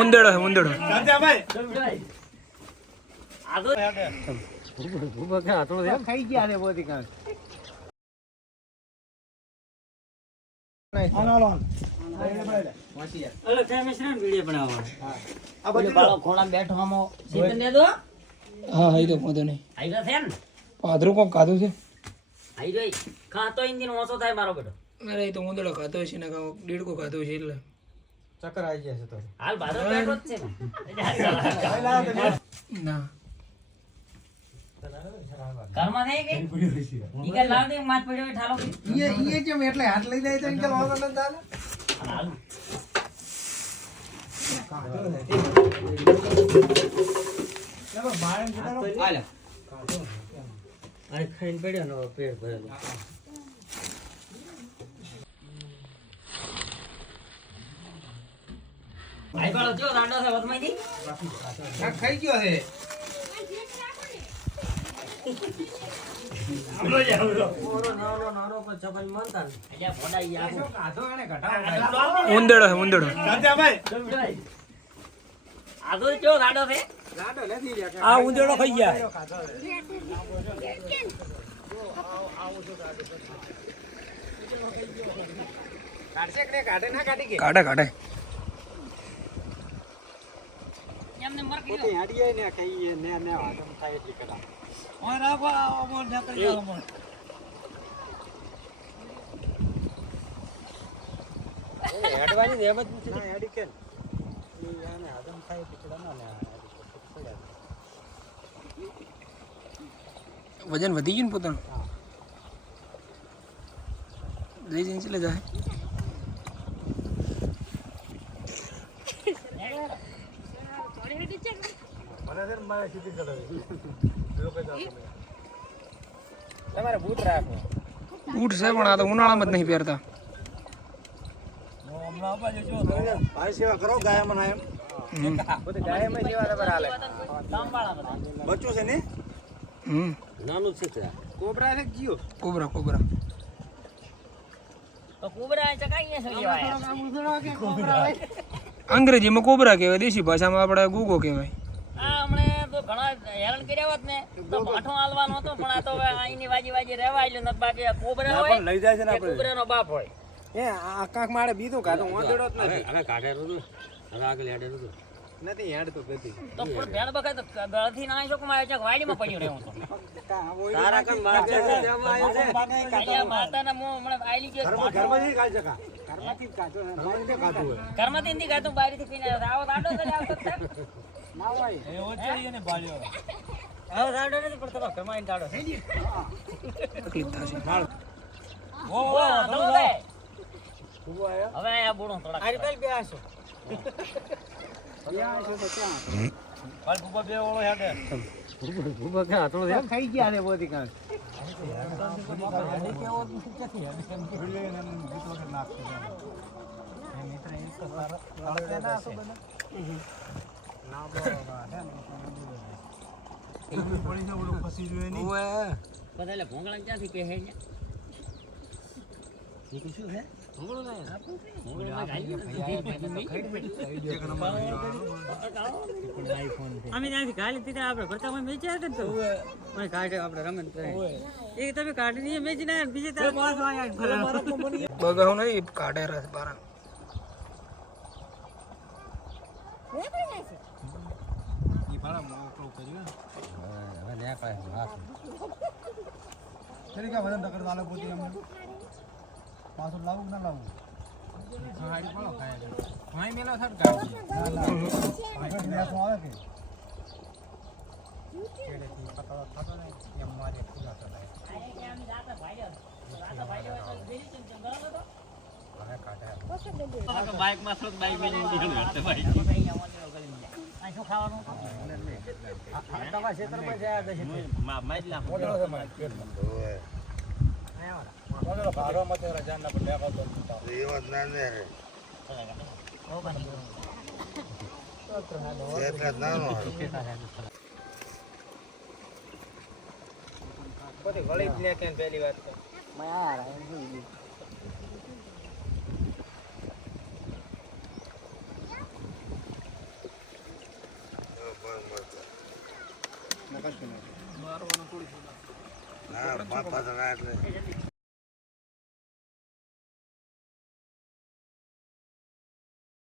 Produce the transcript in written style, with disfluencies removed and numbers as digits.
ઉંદેડો છે ઉંદેડો. ખાઈ ગયા ને બધી કાં હા હાઈ તો વાંધો નહીં. પાદરું કોક ખાધું છે. અરે એ તો ઉંદેડો ખાતો છે ને દેડકો ખાતો છે એટલે ચક્કર આવી ગયા છે તો ના ઈ કેમ એટલે હાથ લઈ જાય તો ઇન્કલ વાળો ન ચાલે ખાઈને પડ્યો ને પેટ ભરેલું ભાઈ બાળો જો રાડો છે વતમાંથી ખાઈ ગયો છે આપણો જ આવરો ઓરો નાનો પર ચપલ માનતા ને અલ્યા ભોડાઈ આવો કાઢો એને ઘટાડો ઉંદેડો છે ઉંદેડો. આદો જો રાડો છે લાડો નથી રહ્યા આ ઉંદેડો ખાઈ ગયા. કાઢશે કે કાઢે ના કાઢી કે કાઢે કાઢે. એમને મરકી પોતે હાડીએ ને ખાઈએ ને આદમ થાય એટલી કરા ઓય રાખો ઓમો નકરી જાવ ઓમો એ હેડવાની દેમ જ નથી ના હેડી કે આને આદમ થાય પીકડા ના વજન વધી ગયું ને પોતાનું. જઈ જઈને ચલે જાય. તમારે બૂટ રાખો બૂટ છે પણ આ તો ઉનાળામાં જ નહીં પહેરતા. ભાઈ સેવા કરો ગાય મને એમ બધી ગાય માં સેવા પર હાલે બચ્ચું છે ને નાનું છે કોબરા છે જીઓ કોબરા કોબરા. તો કુબરા ચકાઈએ છે લેવાય અંગ્રેજીમાં કોબરા કહેવાય, દેશી ભાષામાં આપણે ગુગો કહેવાય. આ હમણે તો ઘણા હેરાન કર્યા હોત ને તો ભાઠો હાલવાનો હતો પણ આ તો હવે આઈની વાજી રહેવા આલ્યો ન બાકી આ કોબરા હોય લઈ જાય છે ને એ કોબરાનો બાપ હોય એ આ કાક મારે બીજું કાઢો વાંદડો જ નથી હવે કાઢેલું હતું હવે આગળ હેડેલું હતું નથી હેડ તો ગતી તો પણ ભેળ બખા તો ગળથી ના આવી શકો મારે ક્યાંક વાડીમાં પડ્યું રહેવું તો તારા કણ માથે જમા આવ્યો છે અહીંયા માતાના મોં હમણાં આયલી કે ઘરમાંથી કાઢ શકા ઘરમાંથી જ કાઢો ને ઘરમાંથી કાઢું હોય ઘરમાંથી નથી ગાતું બહારથી પીને આવો આડો તો આવતો જ થાય. ના હોય એ ઓચડી ને બાળ્યો આવો આડો નથી પણ તમારે ઘરમાં આવીને આડો થઈ ગયો. તકલીફ થશે. ઓ ધરો દે. ઉભો આયો હવે આ બુણો થોડા આ રીતે બે આસો ત્યાં આસો તો ત્યાં હાલ ઉભો બે ઓળો હેડે ઉભો કે આટલો દે ખાઈ ગયા ને બધી કાં બધા ભોંગળા ક્યાંથી કહે છે અમે ત્યાંથી ગાલી દીધા આપણે ભરતામાં મેચી હતા તો કાઢે આપણે રમત કરે એ તમે કાઢી નહીં મેચી ના બીજે બગાવ નહીં કાઢે રસ બાર. પાછું લાવું ના લાવું હાડી પડો ખાય ભાઈ મેલો થાત ગાડી આવે કે કેડેથી પતળો થતો ને એમ મારે ખુલા થતા બાઈક માં થોડું બાઈક મેં ભાઈ શું ખાવાનું તમારા ક્ષેત્રમાં જાય છે માઇટલા મોટો છે મારે મોટો ભાડો મતે રજા ના પડે આવો તો એ વાત ના ને રે ક્ષેત્ર નાનો બધી વળી જ લે કે પહેલી વાત તો મેં આ ના બાપા તો રાત